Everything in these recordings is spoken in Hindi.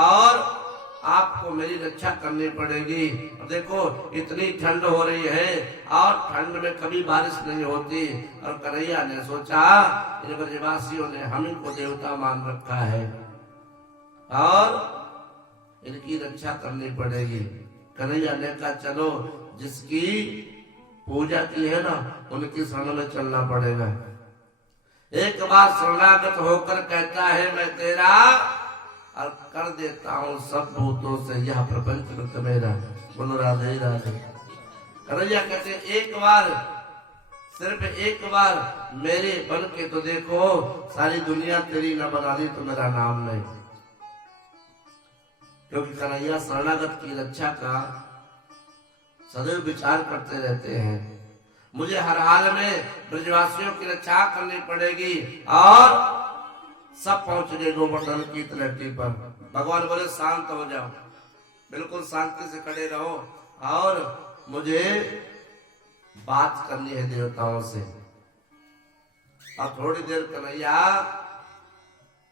और आपको मेरी रक्षा करनी पड़ेगी। देखो इतनी ठंड हो रही है और ठंड में कभी बारिश नहीं होती, और कन्हैया ने सोचा इन ब्रजवासियों ने हम इनको देवता मान रखा है और इनकी रक्षा करनी पड़ेगी। कन्हैया ने कहा चलो जिसकी पूजा की है ना उनकी शरण में चलना पड़ेगा। एक बार शरणागत होकर कहता है मैं तेरा और कर देता हूँ सब भूतों से यह प्रपंच रुत मेरा। बोलो राधे राधे। कन्हैया कहते एक बार, सिर्फ एक बार मेरे बन के तो देखो, सारी दुनिया तेरी न बना दी तो मेरा नाम नहीं। क्योंकि कन्हैया शरणागत की रक्षा का सदैव विचार करते रहते हैं। मुझे हर हाल में ब्रजवासियों की रक्षा करनी पड़ेगी। और सब पहुंच गए गोवर्धन की तलहटी पर। भगवान बोले शांत हो जाओ, बिल्कुल शांति से खड़े रहो और मुझे बात करनी है देवताओं से। और थोड़ी देर कन्हैया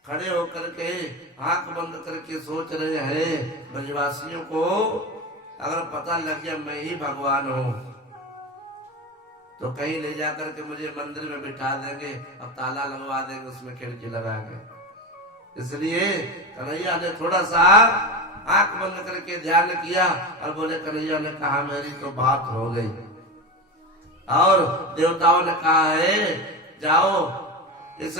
खड़े होकर के आंख बंद करके सोच रहे हैं ब्रजवासियों को अगर पता लग गया मैं ही भगवान हूं तो कहीं ले जाकर के मुझे मंदिर में बिठा देंगे और ताला लगवा देंगे उसमें खिड़की लगा के। इसलिए कन्हैया ने थोड़ा सा आंख बंद करके ध्यान किया और बोले कन्हैया ने कहा मेरी तो बात हो गई। और देवताओं ने कहा है जाओ इस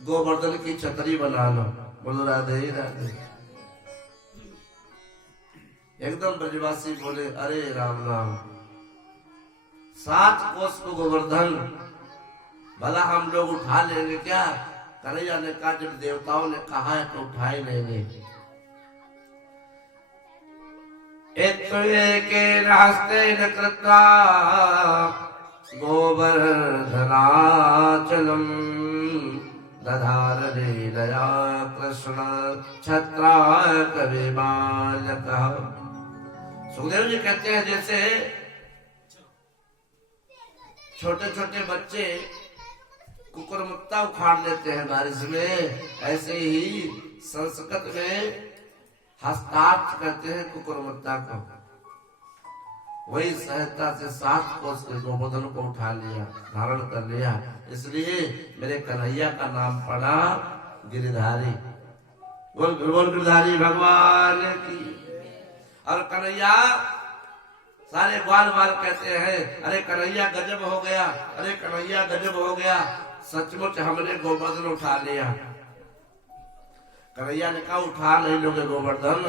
गोवर्धन की छतरी बना लो। बोलो राधे राधे। एकदम ब्रजवासी बोले अरे राम राम, 7 कोस को गोवर्धन भला हम लोग उठा लेंगे क्या? कन्हैया ने कहा जब देवताओं ने कहा है तो उठा ही लेंगे। के रास्ते न कृत्वा गोवर्धनाचलम दधार लीलया कृष्ण छत्राय कवि बालकः। सुखदेव जी कहते हैं जैसे छोटे छोटे बच्चे कुकुरमुत्ता उखाड़ लेते हैं बारिश में, ऐसे ही संस्कृत में हस्तार्थ कहते हैं कुकुरमुत्ता को। वही सहजता से 7 कोस के गोवर्धन को उठा लिया, धारण कर लिया। इसलिए मेरे कन्हैया का नाम पड़ा गिरधारी। बोल बोल गिरधारी भगवान की। और कन्हैया सारे ग्वाल बाल कहते हैं अरे कन्हैया गजब हो गया, अरे कन्हैया गजब हो गया, सचमुच हमने गोवर्धन उठा लिया। कन्हैया ने कहा उठा नहीं लोगे गोवर्धन,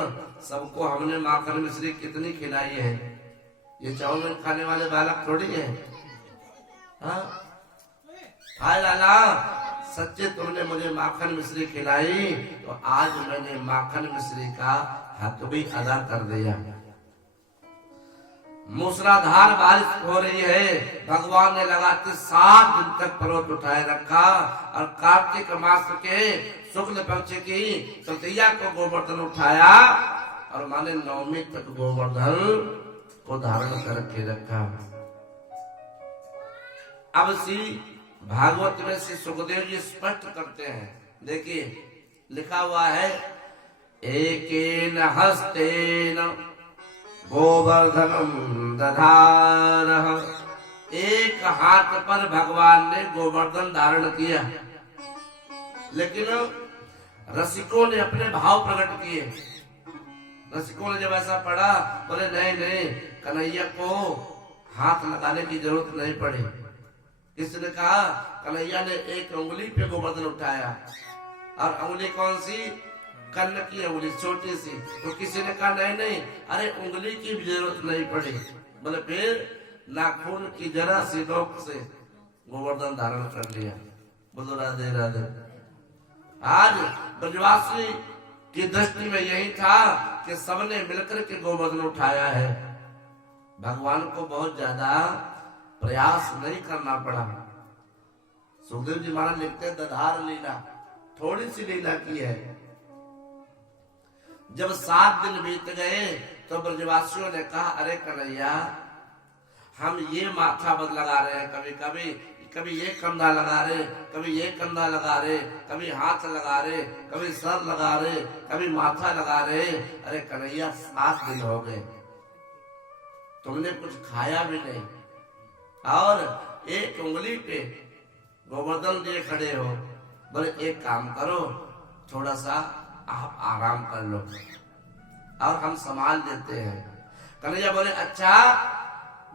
सबको हमने माखन मिश्री कितनी खिलाई है, ये चाउमीन खाने वाले बालक थोड़ी है। हाय लाला सच्चे तुमने मुझे माखन मिश्री खिलाई तो आज मैंने माखन मिश्री का हक भी अदा कर दिया। मूसलाधार बारिश हो रही है, भगवान ने लगाते 7 दिन तक पर्वत उठाए रखा और कार्तिक मास के शुक्ल पक्ष की तृतीया को गोवर्धन उठाया और माने 9वीं तक गोवर्धन को धारण करके रखा। अब श्री भागवत में श्री सुखदेव जी स्पष्ट करते हैं, देखिए लिखा हुआ है एकेन हस्तेन गोवर्धनम दधारः। एक हाथ पर भगवान ने गोवर्धन धारण किया, लेकिन रसिकों ने अपने भाव प्रकट किए। रसिकों ने जब ऐसा पढ़ा बोले नहीं नहीं कन्हैया को हाथ लगाने की जरूरत नहीं पड़ी। किसने कहा कन्हैया ने एक उंगली पे गोवर्धन उठाया और उंगली कौन सी? कन्न की उंगली छोटी सी। तो किसी ने कहा नहीं नहीं अरे उंगली की भी जरूरत नहीं पड़ी। बोले फिर नाखून की जरा सी नोक से गोवर्धन धारण कर लिया। बोलो राधे राधे। आज ब्रजवासी की दृष्टि में यही था कि सबने मिलकर के गोवर्धन उठाया है। भगवान को बहुत ज्यादा प्रयास नहीं करना पड़ा। सुखदेव जी महाराज लिखते हैं दधार लीला, थोड़ी सी लीला की है। जब 7 दिन बीत गए तो ब्रजवासियों ने कहा अरे कन्हैया हम ये माथा बद लगा रहे हैं, कभी कभी कभी ये कंधा लगा रहे, कभी ये कंधा लगा रहे, कभी हाथ लगा रहे, कभी सर लगा रहे, कभी माथा लगा रहे। अरे कन्हैया 7 दिन हो गए, तुमने कुछ खाया भी नहीं, और एक उंगली पे गोवर्धन लिए खड़े हो। बोले एक काम करो, थोड़ा सा आप आराम कर लो और हम संभाल देते हैं। कन्हैया बोले अच्छा,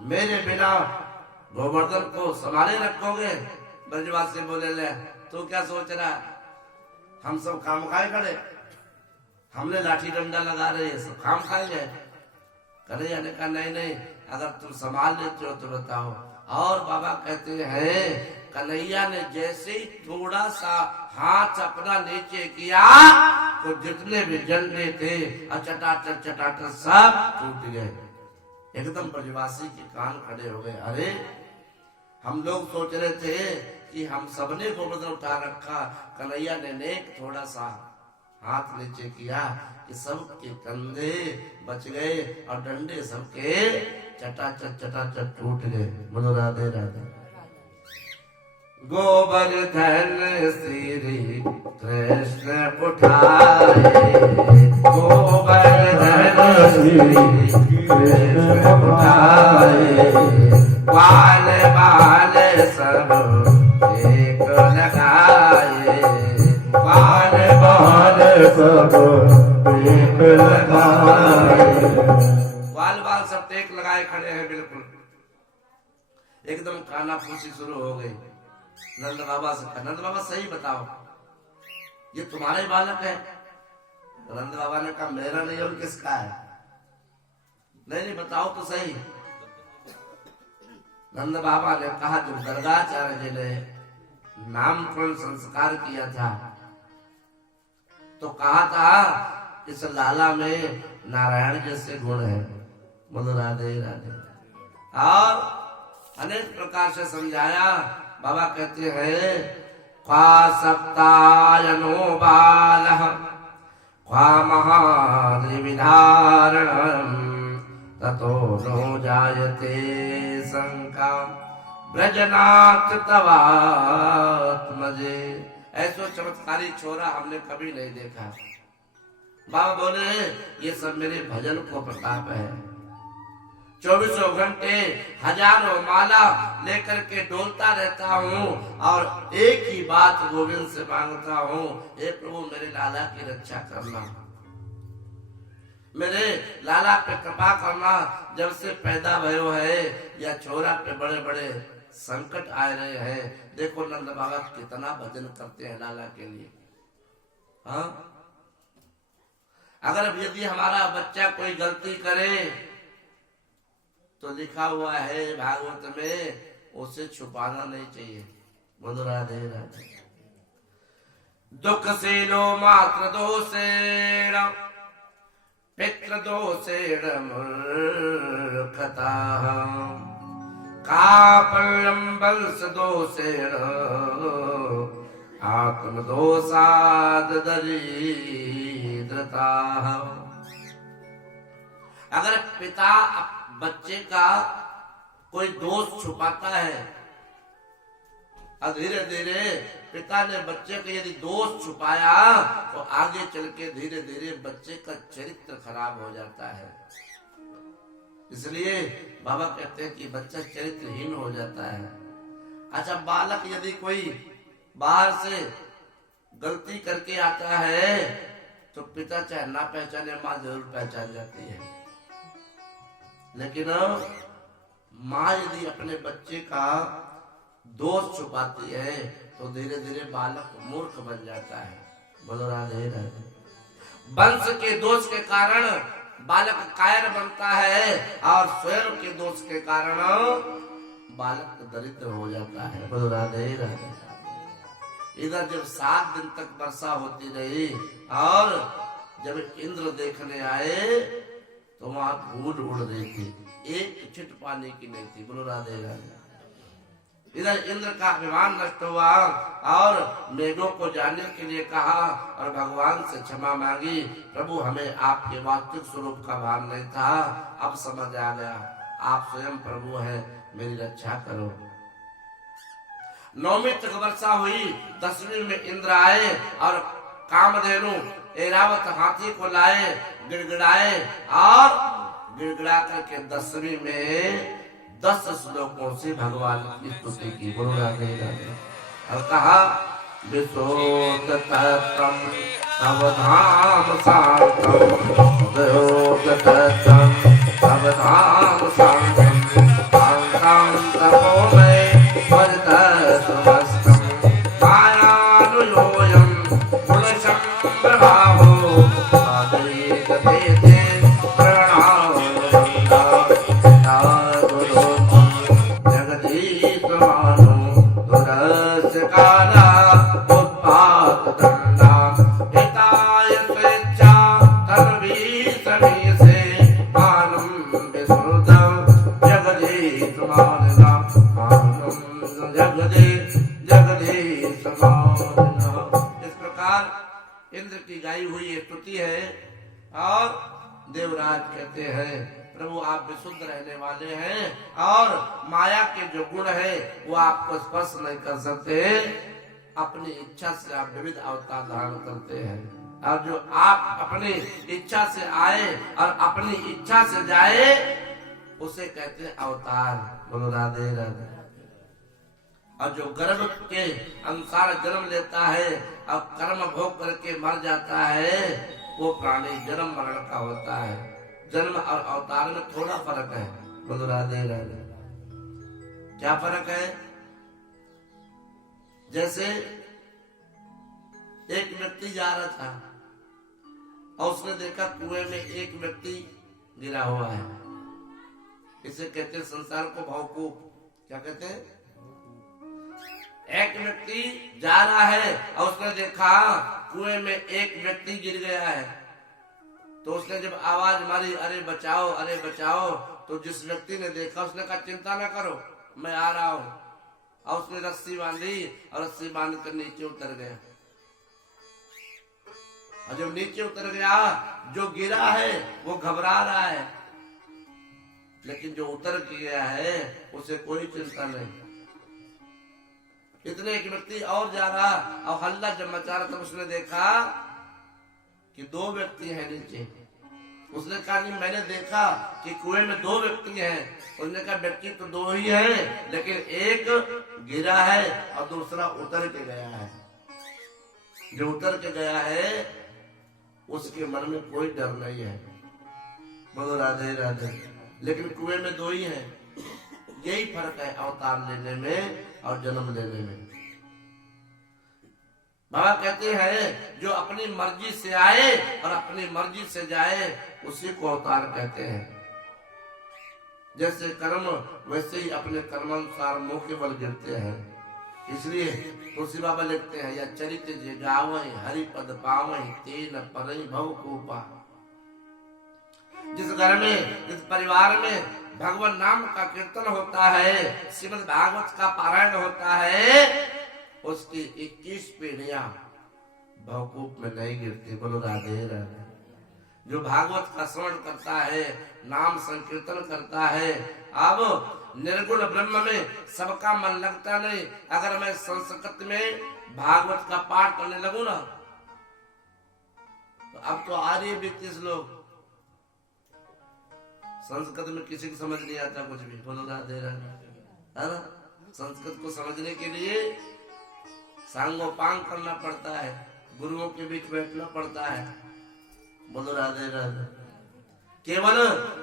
मेरे बिना गोवर्धन को संभाले रखोगे? ब्रजवासी बोले ले तू क्या सोच रहा, हम सब काम खाए खड़े, हमने लाठी डंडा लगा रहे, सब काम खाए गए। कन्हैया ने कहा नहीं नहीं, अगर तुम संभाल लेते हो तो बताओ। और बाबा कहते हैं कन्हैया ने जैसे ही थोड़ा सा हाथ अपना नीचे किया तो जितने भी झंडे थे चटाचट चटाचट सब टूट गए। एकदम ब्रजवासी के कान खड़े हो गए। अरे हम लोग सोच रहे थे कि हम सबने गोवर्धन उठा रखा, कन्हैया ने नेक थोड़ा सा हाथ नीचे किया कि सबके कंधे बच गए और डंडे सबके चटाचट टूट गए। बोलो राधे राधे। गोवर्धन श्री कृष्ण उठाए, गोवर्धन श्री कृष्ण उठाए, बाल बाल सब एक लगाए, बाल बाल सब एक लगाए। बाल बाल सब टेक लगाए खड़े हैं, बिल्कुल एकदम काना फूसी शुरू हो गई। नंद बाबा से, नंद बाबा सही बताओ ये तुम्हारे बालक है? नंद बाबा ने कहा मेरा नहीं और किसका है? नहीं बताओ तो सही। नंद बाबा ने कहा जब गर्गाचार्य जी ने नामकरण संस्कार किया था तो कहा था इस लाला में नारायण जैसे गुण है। बोलो राधे राधे। और अनेक प्रकार से समझाया। बाबा कहते हैं क्वा सप्तायनो बालः क्वा महाद्रिविधारणम् ततो नो जायते शंका ब्रजनाथ तवात्मजे। ऐसो चमत्कारी छोरा हमने कभी नहीं देखा। बाबा बोले ये सब मेरे भजन को प्रताप है। 24 घंटे हजारों माला लेकर के डोलता रहता हूँ और एक ही बात गोविंद से मांगता हूँ, हे प्रभु मेरे लाला की रक्षा करना, मेरे लाला पे कृपा करना। जब से पैदा भयो है या छोरा पे बड़े बड़े संकट आ रहे हैं। देखो नंद बाबा कितना भजन करते हैं लाला के लिए। हाँ, अगर यदि हमारा बच्चा कोई गलती करे तो लिखा हुआ है भागवत में उसे छुपाना नहीं चाहिए। बोलो राधे राधे। दुख से लो मात्र दोषेण पितृ दोषेण मूर्खता कापल्यं वंश दोषेण आत्म दोषाद दरिद्रता। अगर पिता बच्चे का कोई दोष छुपाता है और धीरे धीरे पिता ने बच्चे का यदि दोष छुपाया तो आगे चल के धीरे धीरे बच्चे का चरित्र खराब हो जाता है। इसलिए बाबा कहते हैं कि बच्चा चरित्रहीन हो जाता है। अच्छा, बालक यदि कोई बाहर से गलती करके आता है तो पिता चाहे ना पहचाने माँ जरूर पहचान जाती है। लेकिन माँ यदि अपने बच्चे का दोष छुपाती है तो धीरे धीरे बालक मूर्ख बन जाता है। बोलो राधे राधे। वंश के दोष के कारण बालक कायर बनता है और स्वयं के दोष के कारण बालक दरिद्र हो जाता है। बोलो राधे राधे। इधर जब 7 दिन तक वर्षा होती रही और जब इंद्र देखने आए तो वहां धूल उड़ रही थी, एक छिट पानी की नहीं थी। बोलो राधे राधे। इधर इंद्र का अभिमान नष्ट हुआ और मेघों को जाने के लिए कहा और भगवान से क्षमा मांगी। प्रभु हमें आपके वास्तविक स्वरूप का भान नहीं था, अब समझ आ गया, आप स्वयं प्रभु हैं, मेरी रक्षा करो। 9वीं तक वर्षा हुई, 10वीं में इंद्र आए और कामधेनु ऐरावत हाथी को लाए, गिड़गिड़ाए और गिड़गिड़ा करके 10वीं में 10 श्लोकों से भगवान की स्तुति की। बोलो राधे राधे। और कहा विशोद तत्तम अवधाम शांतम, विशोद तत्तम अवधाम शांतम, शांतम तपोमय वरदस्वस्तम, मायानुयोयम गुणसंप्रभावो, आदरेत भेदे काला उत्पात दंडा, हिताय स्वेच्छा तन्वी समी से, मानम विश्रुतम जगदीश मानना, मानम जगदीश जगदीश मानना। इस प्रकार इंद्र की गाई हुई ये स्तुति है। और देवराज कहते हैं प्रभु आप विशुद्ध रहने वाले हैं और माया के जो गुण है वो आपको स्पर्श नहीं कर सकते। अपनी इच्छा से आप विविध अवतार धारण करते हैं, और जो आप अपनी इच्छा से आए और अपनी इच्छा से जाए उसे कहते हैं अवतार। बोलो राधे राधे। और जो गर्भ के अनुसार जन्म लेता है और कर्म भोग करके मर जाता है वो प्राणी जन्म मरण का होता है। जन्म और अवतार में थोड़ा फर्क है। बोलो राधे राधे। क्या फर्क है? जैसे एक व्यक्ति जा रहा था और उसने देखा कुएं में एक व्यक्ति गिरा हुआ है। इसे कहते हैं संसार को भावकूप। क्या कहते हैं? एक व्यक्ति जा रहा है और उसने देखा कुएं में एक व्यक्ति गिर गया है, तो उसने जब आवाज मारी अरे बचाओ अरे बचाओ, तो जिस व्यक्ति ने देखा उसने कहा चिंता न करो मैं आ रहा हूं। और उसने रस्सी बांधी और रस्सी बांध कर नीचे उतर गया। और जब नीचे उतर गया जो गिरा है वो घबरा रहा है, लेकिन जो उतर गया है उसे कोई चिंता नहीं। इतने एक व्यक्ति और जा रहा और हल्ला जब मचा रहा तब उसने देखा कि 2 व्यक्ति हैं नीचे। उसने कहा नहीं मैंने देखा कि कुएं में 2 व्यक्ति हैं। उसने कहा व्यक्ति तो 2 ही हैं, लेकिन एक गिरा है और दूसरा उतर के गया है। जो उतर के गया है उसके मन में कोई डर नहीं है। बोलो राधे राधे। लेकिन कुएं में 2 ही हैं। यही फर्क है अवतार लेने में और जन्म लेने में। बाबा कहते हैं जो अपनी मर्जी से आए और अपनी मर्जी से जाए उसी को अवतार कहते हैं। जैसे कर्म वैसे ही अपने कर्मानुसार मुंह के बल गिरते हैं। इसलिए तुलसी बाबा लिखते हैं या चरित्र जे गावहि हरि पद पावहि तेन परहि भव कूपा। जिस घर में जिस परिवार में भगवान नाम का कीर्तन होता है, श्रीमद् भागवत का पारायण होता है, उसकी 21 पीढ़ियां भवकूप में नहीं गिरती। बोलो राधे राधे। जो भागवत का श्रवण करता है, नाम संकीर्तन करता है, अब निर्गुण ब्रह्म में सबका मन लगता नहीं। अगर मैं संस्कृत में भागवत का पाठ करने लगूं ना तो अब तो आ रही है 32 लोग। संस्कृत में किसी को समझ नहीं आता कुछ भी। बोलो राधे राधे। है ना? संस्कृत को समझने के लिए सांगोपांग करना पड़ता है, गुरुओं के बीच बैठना पड़ता है। बोलो राधे राधे। केवल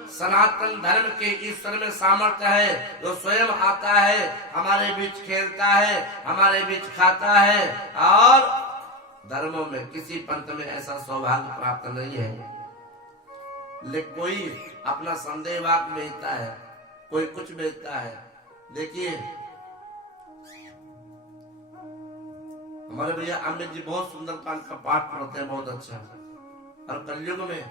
सनातन धर्म के ईश्वर में सामर्थ्य है, जो स्वयं आता है, हमारे बीच खेलता है, हमारे बीच खाता है। और धर्मों में किसी पंथ में ऐसा सौभाग्य प्राप्त नहीं है। लेकिन कोई अपना संदेह वाक बेचता है, कोई कुछ बेचता है। देखिए हमारे भैया अमित जी बहुत सुंदर कांड का पाठ पढ़ते हैं, बहुत अच्छा। और कलयुग में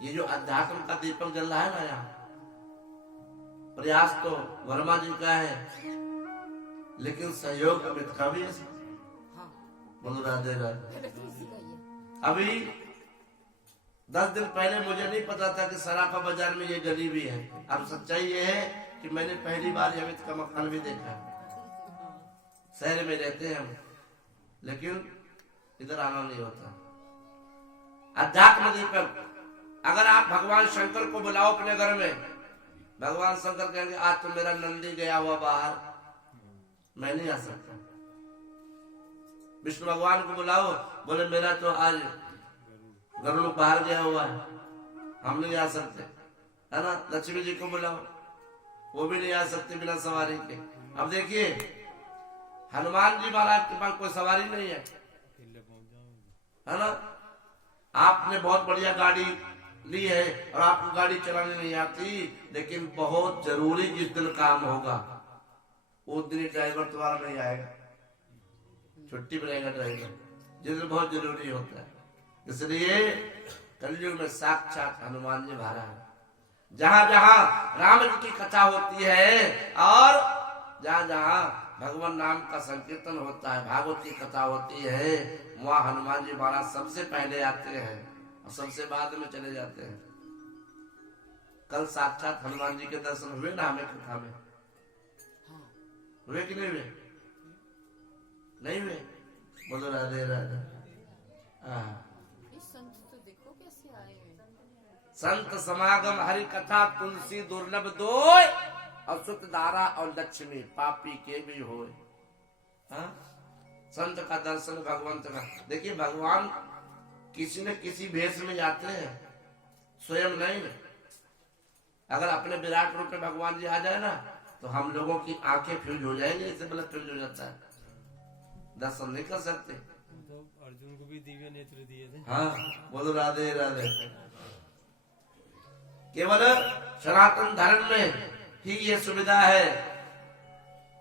ये जो अध्यात्म का दीपक जल रहा है ना, यहाँ प्रयास तो वर्मा जी का है, लेकिन सहयोग अमित का भी है। बोलो राधे राधे। अभी 10 दिन पहले मुझे नहीं पता था कि सराफा बाजार में ये गली भी है। अब सच्चाई ये है कि मैंने पहली बार अमित का मकान भी देखा। शहर में रहते हैं हम, लेकिन इधर आना नहीं होता। अध्यात्म दीपक, अगर आप भगवान शंकर को बुलाओ अपने घर में, भगवान शंकर कहेंगे आज तो मेरा नंदी गया हुआ बाहर, मैं नहीं आ सकता। विष्णु भगवान को बुलाओ, बोले मेरा तो आज गरुड़ बाहर गया हुआ है, हम नहीं आ सकते, है ना। लक्ष्मी जी को बुलाओ, वो भी नहीं आ सकते बिना सवारी के। अब देखिए हनुमान जी महाराज के पास कोई सवारी नहीं है ना। आपने बहुत बढ़िया गाड़ी ली है और आपको गाड़ी चलाने नहीं आती, लेकिन बहुत जरूरी जिस दिन काम होगा उस दिन ड्राइवर तुम्हारा नहीं आएगा, छुट्टी पर रहेगा ड्राइवर, जिस दिन बहुत जरूरी होता है। इसलिए कलयुग में साक्षात हनुमान जी महाराज, जहां जहां राम जी की कथा होती है और जहां जहां भगवान नाम का संकीर्तन होता है, भागवत की कथा होती है, वहां हनुमान जी महाराज सबसे पहले आते हैं और सबसे बाद में चले जाते हैं। कल साक्षात हनुमान जी के दर्शन हुए ना हमें कथा में, हुए कि नहीं हुए? नहीं हुए? बोलो राधे राधे। संत तो देखो कैसे आए हैं। संत समागम हरि कथा तुलसी दुर्लभ दोय, अशुद्ध धारा और लक्ष्मी पापी के भी होए। संत का दर्शन भगवंत का। देखिए भगवान किसी न किसी भेष में जाते हैं, स्वयं नहीं। अगर अपने विराट रूप में भगवान जी आ जाए ना तो हम लोगों की आंखें फ्यूज हो जाएंगी, इससे मतलब फ्यूज हो जाता है, दर्शन नहीं कर सकते। तो अर्जुन को भी दिव्य नेत्र दिए थे। हाँ बोलो राधे राधे। केवल सनातन धर्म में ही ये सुविधा है,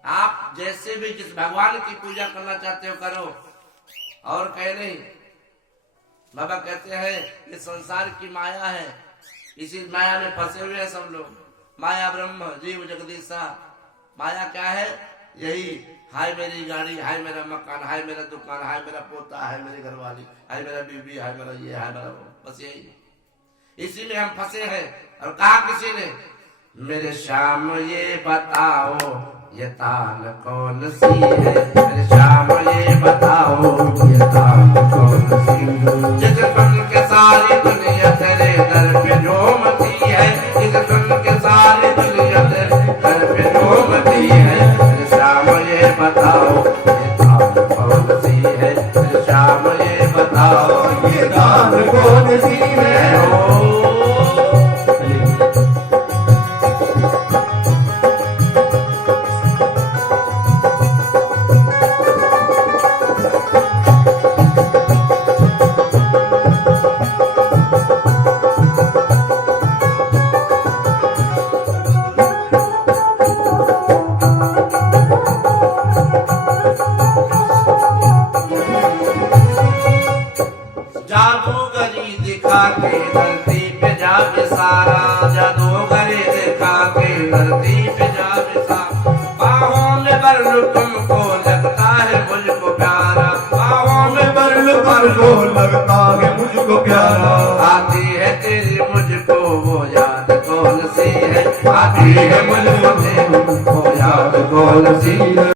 आप जैसे भी जिस भगवान की पूजा करना चाहते हो करो, और कहे नहीं। बाबा कहते हैं ये संसार की माया है, इसी माया में फंसे हुए हैं सब लोग। माया ब्रह्म जीव जगदीशा। माया क्या है? यही हाय मेरी गाड़ी, हाय मेरा मकान, हाय मेरा दुकान, हाय मेरा पोता, हाय मेरी घरवाली, हाय मेरा बीबी, हाय मेरा ये, हाय मेरा वो, बस यही। इसी में हम फंसे हैं। और कहा किसी ने, मेरे श्याम ये बताओ ये तान कौन सी है, मेरे श्याम ये बताओ ये तान कौन सी है। जिसे सुन के सारी दुनिया तेरे दर पे झूमती है, जिसे सुन के सारी दुनिया तेरे दर पे झूमती है, मेरे श्याम ये बताओ ये तान कौन सी है, मेरे श्याम ये बताओ ये तान कौन सी है। जादूगरी दिखा के धरती पे जावे सारा, जादूगरी दिखा के धरती पे जावे सारा। बाहों में बरलू तुमको लगता है मुझको प्यारा, बाहों में बरलू तुमको लगता है मुझको प्यारा। आती है तेरी मुझको वो याद कौन सी है, आती है मुझको वो याद कौन सी है।